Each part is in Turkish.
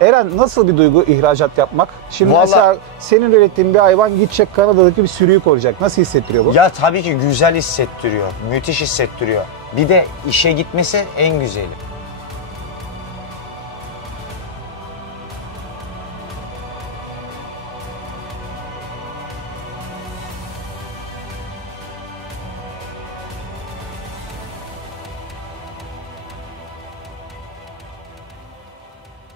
Eren, nasıl bir duygu ihracat yapmak? Şimdi Vallahi... mesela senin ürettiğin bir hayvan gidecek Kanada'daki bir sürüyü koruyacak. Nasıl hissettiriyor bu? Ya tabii ki güzel hissettiriyor. Müthiş hissettiriyor. Bir de işe gitmesi en güzeli.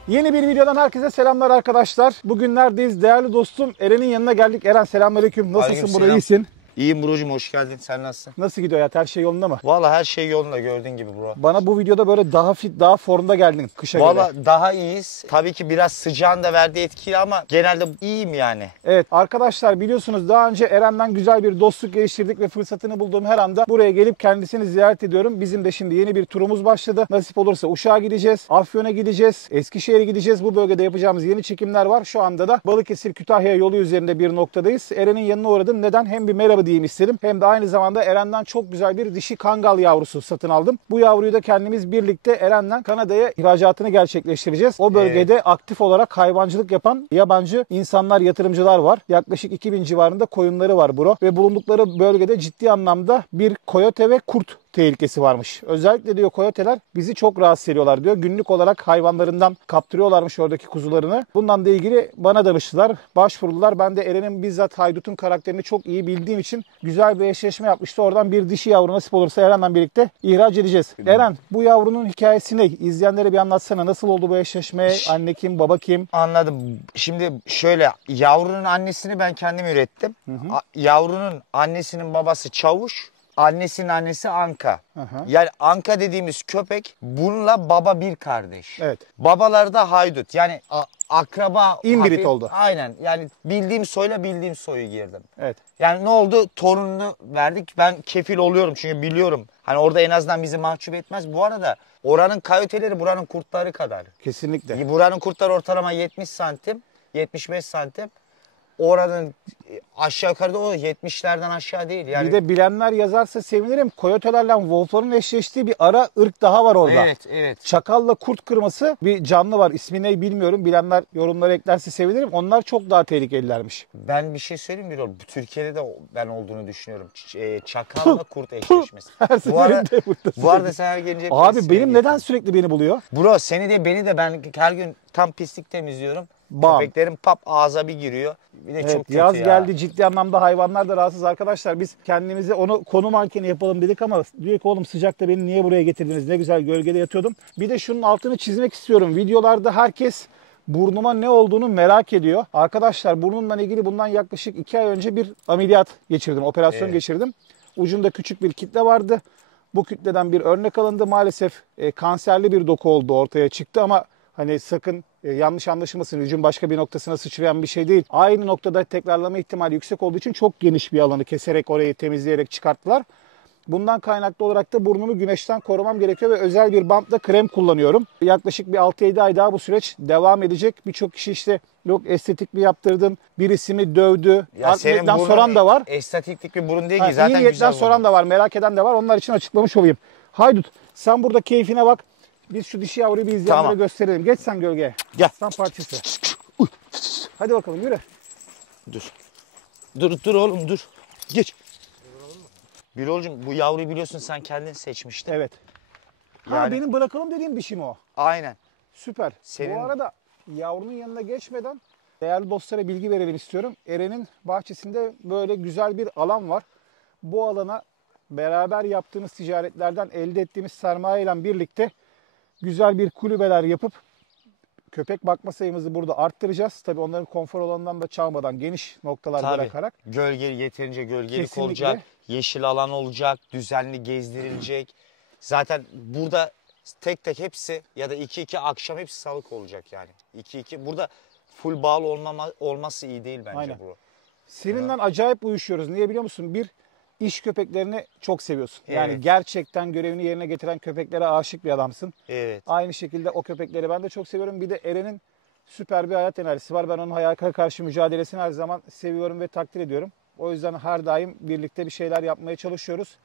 Yeni bir videodan herkese selamlar arkadaşlar. Bugün neredeyiz? Değerli dostum Eren'in yanına geldik. Eren, selamünaleyküm. Nasılsın? Burada iyisin? İyiyim brocum, hoş geldin. Sen nasılsın? Nasıl gidiyor hayat? Her şey yolunda mı? Valla her şey yolunda, gördüğün gibi bro. Bana bu videoda böyle daha fit, daha formda geldin kışa göre. Valla daha iyiyiz. Tabii ki biraz sıcağın da verdiği etkili ama genelde iyiyim yani. Evet arkadaşlar, biliyorsunuz daha önce Eren'den güzel bir dostluk geliştirdik ve fırsatını bulduğum her anda buraya gelip kendisini ziyaret ediyorum. Bizim de şimdi yeni bir turumuz başladı. Nasip olursa Uşak'a gideceğiz, Afyon'a gideceğiz, Eskişehir'e gideceğiz. Bu bölgede yapacağımız yeni çekimler var. Şu anda da Balıkesir-Kütahya yolu üzerinde bir noktadayız. Eren'in yanına uğradım. Neden? Hem bir merhaba diyeyim istedim, hem de aynı zamanda Eren'den çok güzel bir dişi kangal yavrusu satın aldım. Bu yavruyu da kendimiz birlikte Eren'den Kanada'ya ihracatını gerçekleştireceğiz. O bölgede aktif olarak hayvancılık yapan yabancı insanlar, yatırımcılar var. Yaklaşık 2000 civarında koyunları var bro. Ve bulundukları bölgede ciddi anlamda bir koyote ve kurt tehlikesi varmış. Özellikle diyor koyoteler bizi çok rahatsız ediyorlar diyor. Günlük olarak hayvanlarından kaptırıyorlarmış oradaki kuzularını. Bundan da ilgili bana danıştılar, başvurdular. Ben de Eren'in bizzat haydutun karakterini çok iyi bildiğim için güzel bir eşleşme yapmıştı. Oradan bir dişi yavru nasip olursa Eren'le birlikte ihraç edeceğiz. Eren, bu yavrunun hikayesi ne? İzleyenlere bir anlatsana. Nasıl oldu bu eşleşme? Anne kim, baba kim? Anladım. Şimdi şöyle, yavrunun annesini ben kendim ürettim. Yavrunun annesinin babası Çavuş. Annesinin annesi Anka. Yani Anka dediğimiz köpek bununla baba bir kardeş. Evet. Babaları da haydut. Yani akraba. İmbrit oldu. Aynen. Yani bildiğim soyla bildiğim soyu girdim. Evet. Yani ne oldu? Torununu verdik. Ben kefil oluyorum çünkü biliyorum. Hani orada en azından bizi mahcup etmez. Bu arada oranın kayoteleri buranın kurtları kadar. Kesinlikle. Buranın kurtları ortalama 70 santim, 75 santim. Oranın aşağı yukarıda o 70'lerden aşağı değil. Yani... Bir de bilenler yazarsa sevinirim. Koyotelerle wolfların eşleştiği bir ara ırk daha var orada. Evet, evet. Çakalla kurt kırması bir canlı var. İsmi ne bilmiyorum. Bilenler yorumlara eklerse sevinirim. Onlar çok daha tehlikelilermiş. Ben bir şey söyleyeyim mi? Türkiye'de de ben olduğunu düşünüyorum. Çakalla kurt eşleşmesi. Bu arada sen her gelince... Abi benim neden sürekli beni buluyor? Bro seni de beni de ben her gün tam pislik temizliyorum. Bam. Köpeklerin pap ağza bir giriyor. Bir de Evet, çok kötü yaz ya. geldi, ciddi anlamda hayvanlar da rahatsız arkadaşlar. Biz kendimize onu konu mankeni yapalım dedik ama diyor ki oğlum sıcakta beni niye buraya getirdiniz? Ne güzel gölgede yatıyordum. Bir de şunun altını çizmek istiyorum. Videolarda herkes burnuma ne olduğunu merak ediyor. Arkadaşlar burnumla ilgili bundan yaklaşık 2 ay önce bir ameliyat geçirdim, operasyon geçirdim. Ucunda küçük bir kitle vardı. Bu kütleden bir örnek alındı. Maalesef kanserli bir doku oldu, ortaya çıktı ama hani sakın yanlış anlaşılmasın, vücudun başka bir noktasına sıçrayan bir şey değil. Aynı noktada tekrarlama ihtimali yüksek olduğu için çok geniş bir alanı keserek orayı temizleyerek çıkarttılar. Bundan kaynaklı olarak da burnumu güneşten korumam gerekiyor ve özel bir bantla krem kullanıyorum. Yaklaşık bir 6-7 ay daha bu süreç devam edecek. Birçok kişi işte yok estetik mi yaptırdın, birisi mi dövdü, art niyetten soran da var. Estetiklik bir burun değil ki zaten iyi niyetten güzel soran da var, merak eden de var. Onlar için açıklamış olayım. Haydut, sen burada keyfine bak. Biz şu dişi yavruyu bir izleyenlere gösterelim. Geç sen gölgeye. Gel. Aslan parçası. Hadi bakalım yürü. Dur oğlum dur. Geç. Birol'cum bu yavruyu biliyorsun sen kendin seçmiştin. Evet. Ha, benim bırakalım dediğim dişi mi o? Aynen. Süper. Bu arada yavrunun yanına geçmeden değerli dostlara bilgi verelim istiyorum. Eren'in bahçesinde böyle güzel bir alan var. Bu alana beraber yaptığımız ticaretlerden elde ettiğimiz sermaye ile birlikte güzel bir kulübeler yapıp köpek bakma sayımızı burada arttıracağız. Tabii onların konfor alanından da çalmadan geniş noktalar bırakarak. Yeterince gölgelik Kesinlikle olacak, yeşil alan olacak, düzenli gezdirilecek. Zaten burada tek tek hepsi ya da 2-2 akşam hepsi salık olacak yani. 2-2 burada full bağlı olması iyi değil bence. Aynen. Bu. Seninle acayip uyuşuyoruz. Niye biliyor musun? Bir, iş köpeklerini çok seviyorsun. Yani gerçekten görevini yerine getiren köpeklere aşık bir adamsın. Evet. Aynı şekilde o köpekleri ben de çok seviyorum. Bir de Eren'in süper bir hayat enerjisi var. Ben onun hayata karşı mücadelesini her zaman seviyorum ve takdir ediyorum. O yüzden her daim birlikte bir şeyler yapmaya çalışıyoruz.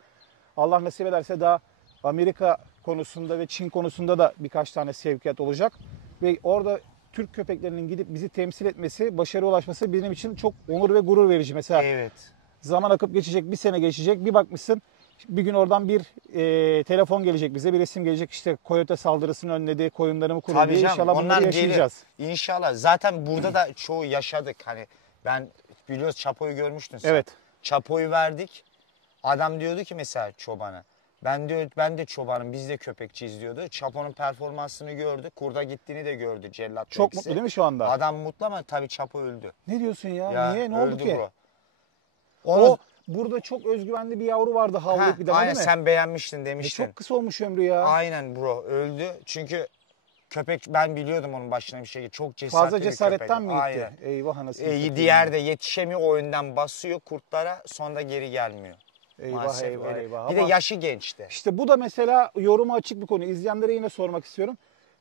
Allah nasip ederse daha Amerika konusunda ve Çin konusunda da birkaç tane sevkiyat olacak. Ve orada Türk köpeklerinin gidip bizi temsil etmesi, başarıya ulaşması benim için çok onur ve gurur verici. Mesela Evet. zaman akıp geçecek, bir sene geçecek, bir bakmışsın bir gün oradan bir telefon gelecek bize, bir resim gelecek, işte koyote saldırısını önledi, koyunlarımı korudu Tabii diye. canım, İnşallah bunları onlar yaşayacağız. gelir. İnşallah. Zaten burada da çoğu yaşadık. Hani ben biliyoruz, Çapo'yu görmüştün sen. Evet. Çapo'yu verdik. Adam diyordu ki mesela çobana, ben de çobanım, biz de köpekçiyiz diyordu. Çapo'nun performansını gördü. Kurda gittiğini de gördü cellat. Çok ikisi. mutlu değil mi şu anda? Adam mutlu ama tabii Çapo öldü. Ne diyorsun ya? Ya, Niye? Ne oldu öldü ki? bro. O burada çok özgüvenli bir yavru vardı, havlayıp giden, aynen, değil mi? sen beğenmiştin demiştin. Çok kısa olmuş ömrü ya. Aynen bro, öldü. Çünkü köpek, ben biliyordum onun başına bir şey. Çok cesaretli Fazla bir cesaretten köpek. mi gitti? Aynen. Eyvah anasını satayım. Diğer de yetişemiyor, o önden basıyor kurtlara, sonra geri gelmiyor. Eyvah Maalesef eyvah öyle. eyvah. Bir de Ama yaşı gençti. İşte bu da mesela yoruma açık bir konu. İzleyenlere yine sormak istiyorum.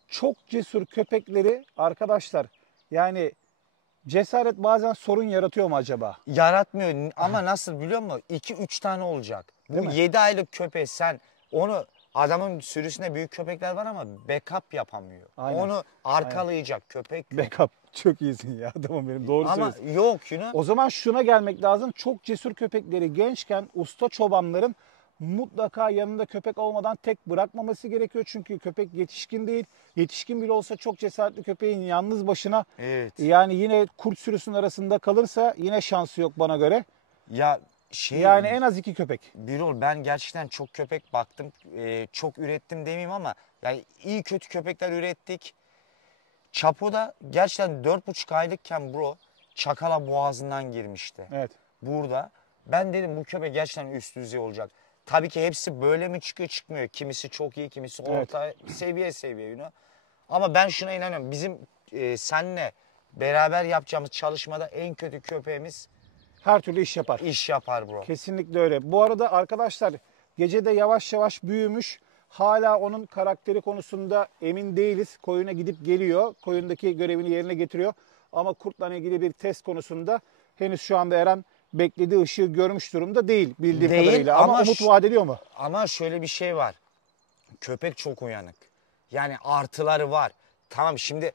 Çok cesur köpekleri arkadaşlar, yani cesaret bazen sorun yaratıyor mu acaba? Yaratmıyor ama nasıl biliyor musun? 2-3 tane olacak. Değil Bu mi? 7 aylık köpeği sen onu, adamın sürüsünde büyük köpekler var ama backup yapamıyor. Aynen. Onu arkalayacak köpek yok. Backup. Çok iyisin ya adamım benim. Doğru Ama söylüyorsun. yok you know. O zaman şuna gelmek lazım. Çok cesur köpekleri gençken usta çobanların mutlaka yanında köpek olmadan tek bırakmaması gerekiyor. Çünkü köpek yetişkin değil. Yetişkin bile olsa çok cesaretli köpeğin yalnız başına, Evet. yani yine kurt sürüsünün arasında kalırsa yine şansı yok bana göre. Ya Yani en az 2 köpek. Birol, ben gerçekten çok köpek baktım. Çok ürettim demeyeyim ama yani iyi kötü köpekler ürettik. Çapo'da gerçekten 4,5 aylıkken bro çakala boğazından girmişti. Evet. Burada ben dedim bu köpek gerçekten üst düzey olacak. Tabii ki hepsi böyle mi çıkıyor, çıkmıyor. Kimisi çok iyi, kimisi orta seviye you know. Ama ben şuna inanıyorum. Bizim seninle beraber yapacağımız çalışmada en kötü köpeğimiz Her türlü iş yapar. iş yapar bro. Kesinlikle öyle. Bu arada arkadaşlar, gecede yavaş yavaş büyümüş. Hala onun karakteri konusunda emin değiliz. Koyuna gidip geliyor. Koyundaki görevini yerine getiriyor. Ama kurtla ilgili bir test konusunda henüz şu anda Eren beklediği ışığı görmüş durumda değil bildiğim Değil, kadarıyla. Ama ama umut vaat ediyor mu? Ama şöyle bir şey var. Köpek çok uyanık. Yani artıları var. Tamam, şimdi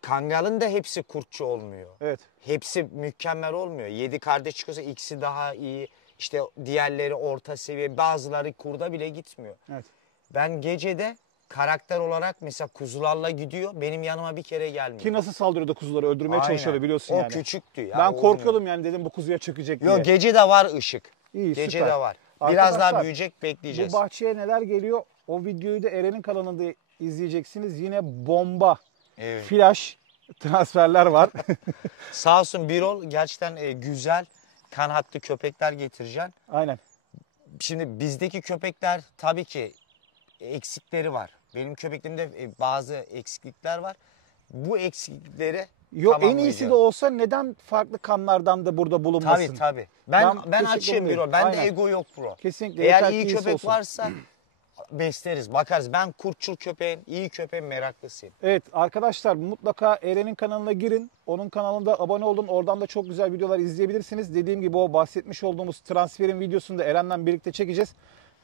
Kangal'ın da hepsi kurtçu olmuyor. Evet. Hepsi mükemmel olmuyor. 7 kardeş çıkıyorsa ikisi daha iyi. İşte diğerleri orta seviye. Bazıları kurda bile gitmiyor. Evet. Ben gecede karakter olarak mesela kuzularla gidiyor. Benim yanıma bir kere gelmiyor. Ki nasıl saldırıyordu kuzuları, öldürmeye Aynen. çalışıyordu biliyorsun o yani. küçüktü. Ya, Ben o korkuyordum yani, dedim bu kuzuya çökecek diye. Yok, gece de var ışık. İyi, Gece süper. de var. Biraz Arkadaşlar, daha büyüyecek, bekleyeceğiz. Bu bahçeye neler geliyor? O videoyu da Eren'in kanalında izleyeceksiniz. Yine bomba, Evet. flash transferler var. Sağ olsun Birol, gerçekten güzel kanatlı köpekler getireceksin. Aynen. Şimdi bizdeki köpekler tabii ki eksikleri var. Benim köpeklerimde bazı eksiklikler var. Bu eksiklikleri Yok, en tamamlayacağım. iyisi de olsa neden farklı kanlardan da burada bulunmasın? Tabii tabii. Ben teşekkür açığım ederim. Birol. Bende Aynen. ego yok bro. Kesinlikle. Eğer yeter ki iyi iyisi köpek olsun. varsa besleriz, bakarız. Ben kurtçul köpeğin, iyi köpeğin meraklısıyım. Evet arkadaşlar, mutlaka Eren'in kanalına girin. Onun kanalında abone olun. Oradan da çok güzel videolar izleyebilirsiniz. Dediğim gibi o bahsetmiş olduğumuz transferin videosunu da Eren'le birlikte çekeceğiz.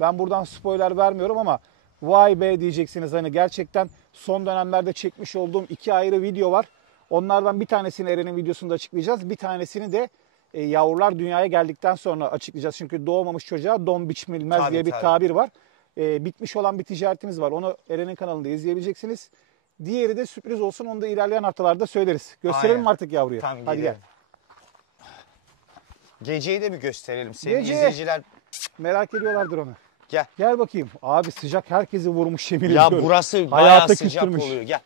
Ben buradan spoiler vermiyorum ama vay be diyeceksiniz. Hani gerçekten son dönemlerde çekmiş olduğum 2 ayrı video var. Onlardan bir tanesini Eren'in videosunda açıklayacağız. Bir tanesini de yavrular dünyaya geldikten sonra açıklayacağız. Çünkü doğmamış çocuğa don biçilmez Tabii, diye bir tabii. tabir var. Bitmiş olan bir ticaretimiz var. Onu Eren'in kanalında izleyebileceksiniz. Diğeri de sürpriz olsun. Onu da ilerleyen haftalarda söyleriz. Gösterelim Aynen. mi artık yavruyu? Tamam, Hadi gel. gidelim. Geceyi de bir gösterelim. Senin Gece. izleyiciler Merak ediyorlardır onu. gel. Gel bakayım. Abi sıcak herkesi vurmuş yemin Ya ediyorum. burası Hayata bayağı sıcak küstürmüş. oluyor. Gel.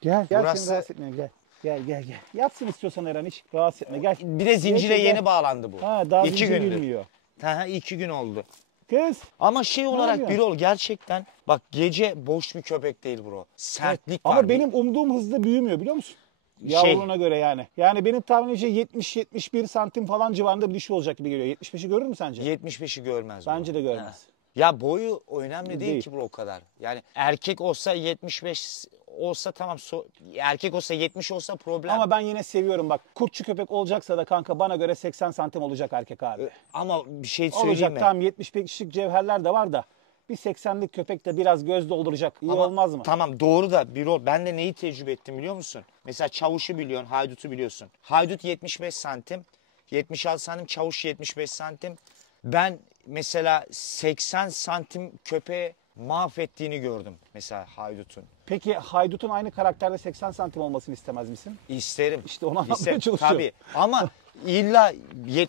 Gel. Gel Burası- seni rahatsız etmeyin. Gel. Gel gel gel. Yatsın istiyorsan Eren, hiç rahatsız etme. Gel. Bir de zincire Gel, yeni gel. bağlandı bu. Ha, daha 2 zincir gündür. bilmiyor. Ha, 2 gün oldu. Kız. Ama şey olarak yapıyorsun? Birol gerçekten bak, gece boş bir köpek değil bro. Sertlik var. Ama benim umduğum hızda büyümüyor biliyor musun? Yavruna göre yani. Yani benim tahminimce 70-71 santim falan civarında bir dişi olacak gibi geliyor. 75'i görür mü sence? 75'i görmez bro. Bence de görmez. Ha. Ya boyu önemli değil Değil. ki bro, o kadar. Yani erkek olsa 75 olsa tamam, erkek olsa 70 olsa problem. Ama ben yine seviyorum bak. Kurtçu köpek olacaksa da kanka bana göre 80 santim olacak erkek abi. Ama bir şey söyleyeyim Olacak mi? tamam, 75'lik cevherler de var da. Bir 80'lik köpek de biraz göz dolduracak. İyi Ama olmaz mı? Tamam, doğru da Birol, ben de neyi tecrübe ettim biliyor musun? Mesela Çavuş'u biliyorsun, Haydut'u biliyorsun. Haydut 75 santim, 76 santim, Çavuş 75 santim. Ben mesela 80 santim köpeği mahvettiğini gördüm mesela Haydut'un. Peki haydutun aynı karakterde 80 santim olmasını istemez misin? İsterim. İşte onu anlatmaya İsterim, çalışıyorum. tabii. Ama illa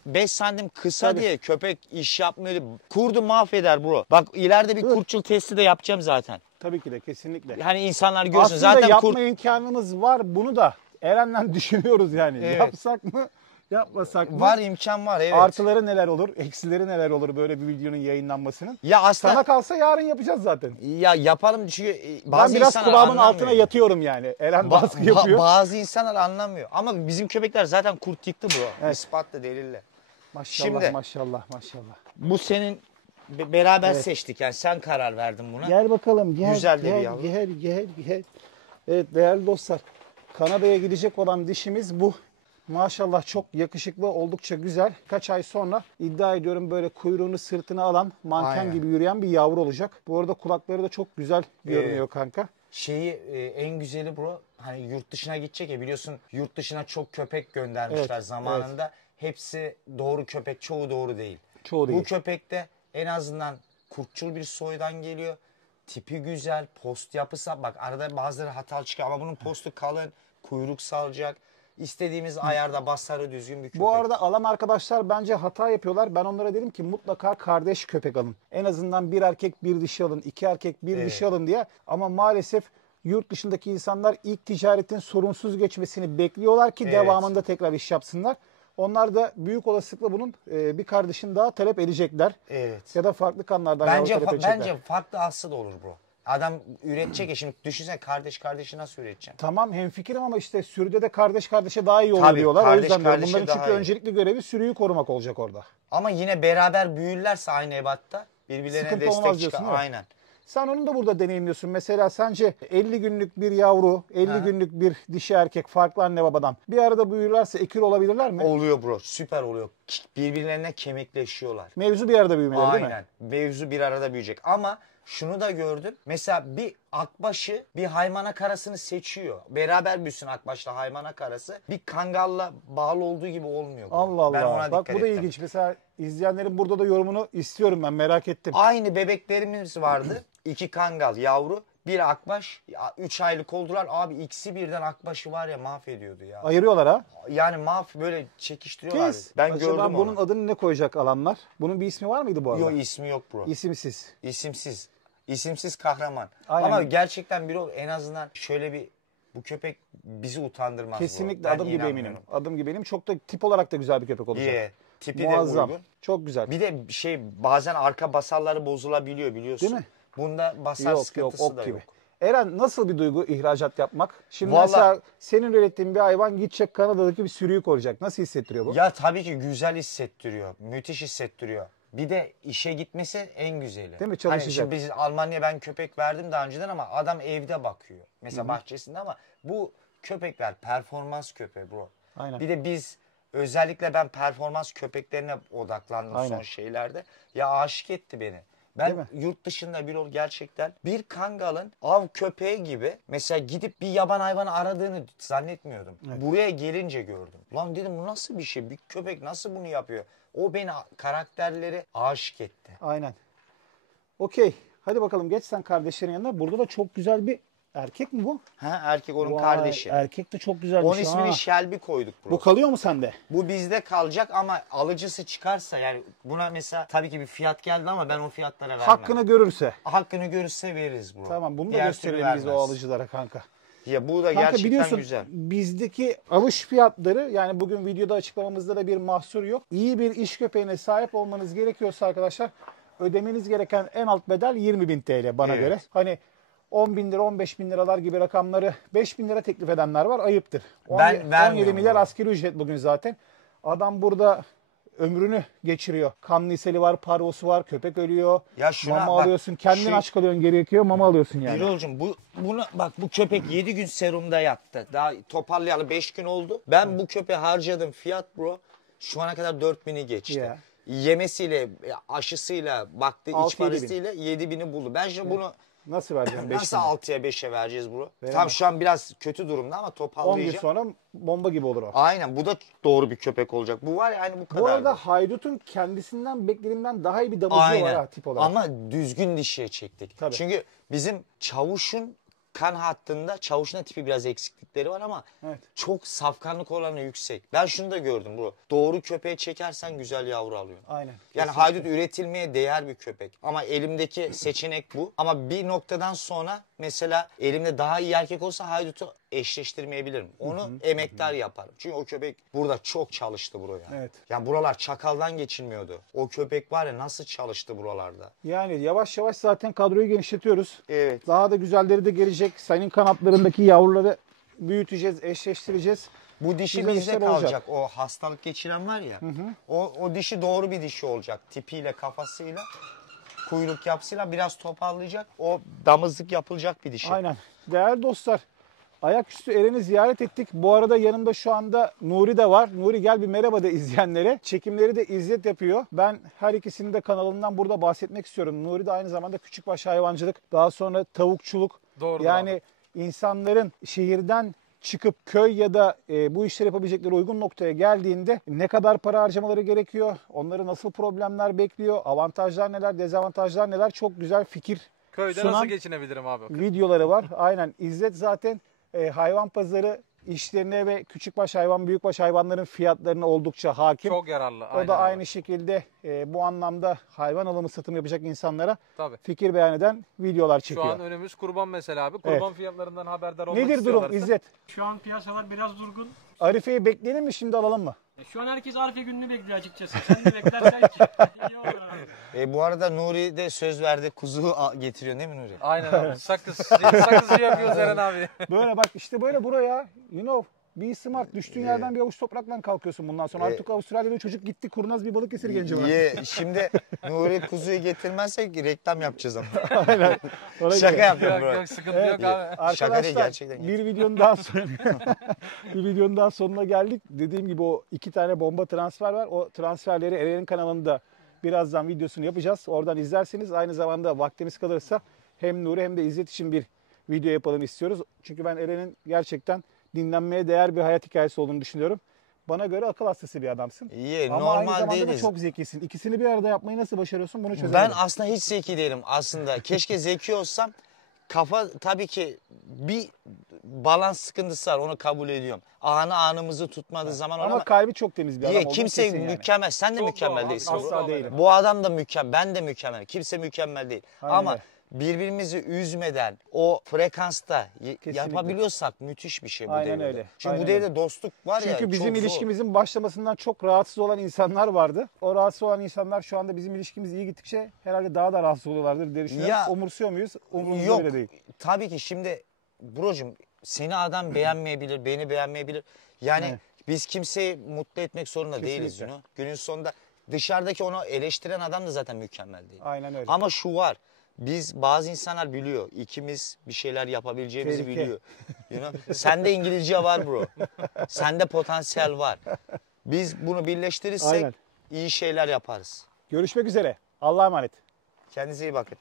5 santim kısa Tabii. diye köpek iş yapmıyor. Kurdu mahveder bro. Bak ileride bir kurtçul testi de yapacağım zaten. Tabii ki de kesinlikle. Hani insanlar görsün Aslında zaten yapma imkanımız var. Bunu da Eren'le düşünüyoruz yani. Evet. Yapsak mı? Yapmasak mı? var, imkan var, evet. Artıları neler olur? Eksileri neler olur böyle bir videonun yayınlanmasının? Ya aslında Sana kalsa yarın yapacağız zaten. ya yapalım çünkü bazı Ben biraz insanlar kulağımın anlamıyor. altına yatıyorum yani. Eren baskı yapıyor. Bazı insanlar anlamıyor. Ama bizim köpekler zaten kurt yıktı bro. Evet. İspatla, delille. Maşallah Şimdi- maşallah maşallah. Bu senin beraber Evet. seçtik yani, sen karar verdin buna. Gel bakalım gel. Güzel de bir gel, yavru. gel. Evet değerli dostlar. Kanada'ya gidecek olan dişimiz bu. Maşallah çok yakışıklı, oldukça güzel. Kaç ay sonra iddia ediyorum böyle kuyruğunu sırtına alan, manken Aynen. gibi yürüyen bir yavru olacak. Bu arada kulakları da çok güzel görünüyor kanka. Şeyi en güzeli bro, hani yurt dışına gidecek ya, biliyorsun yurt dışına çok köpek göndermişler Evet, zamanında. Hepsi doğru köpek, çoğu doğru değil. Çoğu değil. Bu köpek de en azından kurtçul bir soydan geliyor. Tipi güzel, post yapısı, bak arada bazıları hatalı çıkıyor ama bunun postu kalın, kuyruk salacak. İstediğimiz ayarda basarı düzgün bir köpek. Bu arada alan arkadaşlar bence hata yapıyorlar. Ben onlara dedim ki mutlaka kardeş köpek alın. En azından bir erkek bir dişi alın, iki erkek bir Evet. dişi alın diye. Ama maalesef yurt dışındaki insanlar ilk ticaretin sorunsuz geçmesini bekliyorlar ki Evet. devamında tekrar iş yapsınlar. Onlar da büyük olasılıkla bunun bir kardeşini daha talep edecekler. Evet. Ya da farklı kanlardan yavru Bence talep edecekler. bence farklı aslı da olur bro. Adam üretecek ya, şimdi düşünsene kardeşi nasıl üreteceksin? Tamam hemfikirim ama işte sürüde de kardeş kardeşe daha iyi olur Tabii, diyorlar. O kardeş yüzden diyorum. kardeşe Bunların daha çünkü iyi. öncelikli görevi sürüyü korumak olacak orada. Ama yine beraber büyürlerse aynı ebatta birbirlerine Sıkıntı destek olmaz diyorsun, çıkar. değil mi? Aynen. Sen onu da burada deneyimliyorsun. Mesela sence 50 günlük bir yavru, 50 günlük bir dişi erkek farklı anne babadan bir arada büyürlerse ekür olabilirler mi? Oluyor bro, süper oluyor. Birbirlerine kemikleşiyorlar. Mevzu bir arada büyümeleri değil mi? Aynen. Mevzu bir arada büyüyecek. Ama şunu da gördüm. Mesela bir akbaşı bir haymana karasını seçiyor. Beraber büyüsün akbaşla haymana karası. Bir kangalla bağlı olduğu gibi olmuyor. Allah Ben Allah. ona Bak dikkat bu da ettim. ilginç. Mesela izleyenlerin burada da yorumunu istiyorum ben merak ettim. Aynı bebeklerimiz vardı. 2 kangal yavru. Bir akbaş. 3 aylık oldular. Abi ikisi birden akbaşı var ya mahvediyordu ya. Ayırıyorlar ha. Yani böyle çekiştiriyorlar. Kes. Ben Acaba gördüm bunun onu. adını ne koyacak alanlar? Bunun bir ismi var mıydı bu arada? Yok, ismi yok bro. İsimsiz. İsimsiz. İsimsiz kahraman. Aynen. Ama gerçekten en azından şöyle bir, bu köpek bizi utandırmaz. Kesinlikle bro. Ben adım gibi eminim. inanmıyorum. Adım gibi eminim. Çok da tip olarak da güzel bir köpek olacak. İyi. Tipi Muazzam. de uygun. Çok güzel. Bir de bazen arka basarları bozulabiliyor biliyorsun. Değil mi? Bunda basar sıkıntısı ok da gibi. yok. Eren nasıl bir duygu ihracat yapmak? Şimdi Vallahi- mesela senin ürettiğin bir hayvan gidecek Kanada'daki bir sürüyü koruyacak. Nasıl hissettiriyor bu? Ya tabii ki güzel hissettiriyor. Müthiş hissettiriyor. Bir de işe gitmesi en güzeli. Değil mi? Çalışacak. Hani şimdi biz Almanya'ya ben köpek verdim daha önceden ama adam evde bakıyor. Mesela bahçesinde, ama bu köpekler performans köpeği bro. Aynen. Bir de özellikle ben performans köpeklerine odaklandım Aynen. son şeylerde. Ya aşık etti beni. Değil Ben mi? yurt dışında gerçekten bir kangalın av köpeği gibi mesela gidip bir yaban hayvanı aradığını zannetmiyordum. Buraya gelince gördüm. Lan dedim, bu nasıl bir şey? Bir köpek nasıl bunu yapıyor? O beni, karakterleri aşık etti. Aynen. Okey. Hadi bakalım geç sen kardeşlerin yanına. Burada da çok güzel bir erkek mi bu? Ha, erkek onun Vay, kardeşi. Erkek de çok güzelmiş. Onun ismini ha. Shelby koyduk bro. Bu kalıyor mu sende? Bu bizde kalacak ama alıcısı çıkarsa, yani buna mesela tabii ki bir fiyat geldi ama ben o fiyatlara vermem. Hakkını görürse. Hakkını görürse veririz bro. Tamam bunu da Diğer gösterelim türlü biz o vermez. alıcılara kanka. Ya bu da Kanka gerçekten biliyorsun güzel. bizdeki alış fiyatları, yani bugün videoda açıklamamızda da bir mahsur yok. İyi bir iş köpeğine sahip olmanız gerekiyorsa arkadaşlar ödemeniz gereken en alt bedel 20.000 TL bana Evet. göre. Hani 10 bin lira 15 bin liralar gibi rakamları 5 bin lira teklif edenler var, ayıptır. Ben 17 vermiyorum milyar bunu. asgari ücret bugün zaten. Adam burada ömrünü geçiriyor. Kanlı iseli var, parvosu var, köpek ölüyor. Ya şuna mama bak, alıyorsun, kendin şu- aç kalıyorsun, gerekiyor mama alıyorsun yani. Birol'cum bunu bak, bu köpek 7 gün serumda yattı. Daha toparlayalı 5 gün oldu. Ben bu köpeğe harcadım fiyat bro şu ana kadar 4.000'i geçti. Ya. yemesiyle, aşısıyla, baktı iç 6-7 bin. parasıyla 7.000'i buldu. Ben şimdi bunu Nasıl vereceğim? 5 nasıl 6'ya 5'e vereceğiz bunu? Veremem. Tam şu an biraz kötü durumda ama 10 gün toparlayacak. sonra bomba gibi olur o. Aynen, bu da doğru bir köpek olacak. Bu var ya, aynı bu kadar. Bu arada haydutun kendisinden beklediğimden daha iyi bir damızlığı var aynen. ha, tip olarak. Ama düzgün dişiye çektik. Tabii. Çünkü bizim Çavuş'un kan hattında, Çavuş'un da tipi biraz eksiklikleri var ama Evet. çok safkanlık oranı yüksek. Ben şunu da gördüm bro. Doğru köpeğe çekersen güzel yavru alıyorsun. Aynen. Yani haydut üretilmeye değer bir köpek. Ama elimdeki seçenek bu. Ama bir noktadan sonra mesela elimde daha iyi erkek olsa haydutu eşleştirmeyebilirim. Onu emektar yaparım. Çünkü o köpek burada çok çalıştı bro ya. Evet. Ya buralar çakaldan geçilmiyordu. O köpek var ya, nasıl çalıştı buralarda. Yani yavaş yavaş zaten kadroyu genişletiyoruz. Evet. Daha da güzelleri de gelecek. Senin kanatlarındaki yavruları büyüteceğiz, eşleştireceğiz. Bu dişi Güzel bizde işler kalacak. olacak. O hastalık geçiren var ya. O dişi doğru bir dişi olacak. Tipiyle, kafasıyla, kuyruk yapısıyla biraz toparlayacak. O damızlık yapılacak bir dişi. Aynen. Değerli dostlar, ayaküstü Eren'i ziyaret ettik. Bu arada yanımda şu anda Nuri de var. Nuri gel bir merhaba de izleyenlere. Çekimleri de İzzet yapıyor. Ben her ikisinin de kanalından burada bahsetmek istiyorum. Nuri de aynı zamanda küçükbaş hayvancılık, daha sonra tavukçuluk. Doğrudur yani abi. insanların şehirden çıkıp köy ya da bu işleri yapabilecekleri uygun noktaya geldiğinde ne kadar para harcamaları gerekiyor? Onları nasıl problemler bekliyor? Avantajlar neler, dezavantajlar neler? Çok güzel fikir Köyde sunan nasıl geçinebilirim abi? videoları var. Aynen. İzzet zaten hayvan pazarı işlerine ve küçükbaş hayvan, büyükbaş hayvanların fiyatlarına oldukça hakim. Çok yararlı. O da aynı şekilde bu anlamda hayvan alımı satım yapacak insanlara Tabii. fikir beyan eden videolar Şu çekiyor. an önümüz kurban mesela abi. Kurban fiyatlarından haberdar olmak Nedir durum istiyorlarsa. İzzet? Şu an piyasalar biraz durgun. Arife'yi bekleyelim mi, şimdi alalım mı? Şu an herkes Arife gününü bekliyor açıkçası. Sen de beklersen iyi olur abi. Bu arada Nuri de söz verdi, kuzu getiriyor değil mi Nuri? Aynen abi. Sakızı yapıyoruz Eren abi. Böyle bak, işte böyle buraya, you know, be smart. Düştüğün yerden bir avuç toprakla kalkıyorsun bundan sonra. Artık Avustralya'da çocuk gitti, kurnaz bir Balıkesir genci var. Şimdi Nuri kuzuyu getirmezsek reklam yapacağız ama. Aynen. Ona Şaka göre. yapıyorum Yok bro. yok, sıkıntı yok abi. Şaka değil, Arkadaşlar, gerçekten. bir videonun daha sonra bir videonun daha sonuna geldik. Dediğim gibi o 2 tane bomba transfer var. O transferleri Eren'in kanalında birazdan videosunu yapacağız. Oradan izlerseniz, aynı zamanda vaktimiz kalırsa hem Nuri hem de İzzet için bir video yapalım istiyoruz. Çünkü ben Eren'in gerçekten dinlenmeye değer bir hayat hikayesi olduğunu düşünüyorum. Bana göre akıl hastası bir adamsın. İyi, Ama aynı normal zamanda da değiliz. çok zekisin. İkisini bir arada yapmayı nasıl başarıyorsun, bunu çözemedim. Ben aslında hiç zeki değilim aslında. Keşke zeki olsam. Kafa tabii ki bir balans sıkıntısı var, onu kabul ediyorum. Anımızı tutmadığı zaman Ama ona kalbi çok temiz bir adam olduğunu kimse kesin yani. mükemmel. Sen de Çok mükemmel doğal, değilsin. asla Asla değilim. Bu adam da mükemmel. Ben de mükemmel. Kimse mükemmel değil. Aynen Ama öyle. birbirimizi üzmeden o frekansta Kesinlikle. yapabiliyorsak müthiş bir şey bu Aynen devirde. öyle. Çünkü Aynen bu devirde dostluk var ya. Çünkü bizim çok zor. ilişkimizin başlamasından çok rahatsız olan insanlar vardı. O rahatsız olan insanlar şu anda bizim ilişkimiz iyi gittikçe herhalde daha da rahatsız oluyorlardır diye düşünüyorum. Ya, Umursuyor muyuz? Umurumuzda Yok. bile değil. Tabii ki şimdi brocum, seni adam beğenmeyebilir, beni beğenmeyebilir. Yani Evet. biz kimseyi mutlu etmek zorunda değiliz. Kesinlikle. Günün sonunda dışarıdaki onu eleştiren adam da zaten mükemmel değil. Aynen öyle. Ama şu var. Bazı insanlar biliyor. İkimiz bir şeyler yapabileceğimizi Tehlike. biliyor. Sende İngilizce var bro. Sende potansiyel var. Biz bunu birleştirirsek Aynen. iyi şeyler yaparız. Görüşmek üzere. Allah'a emanet. Kendinize iyi bakın.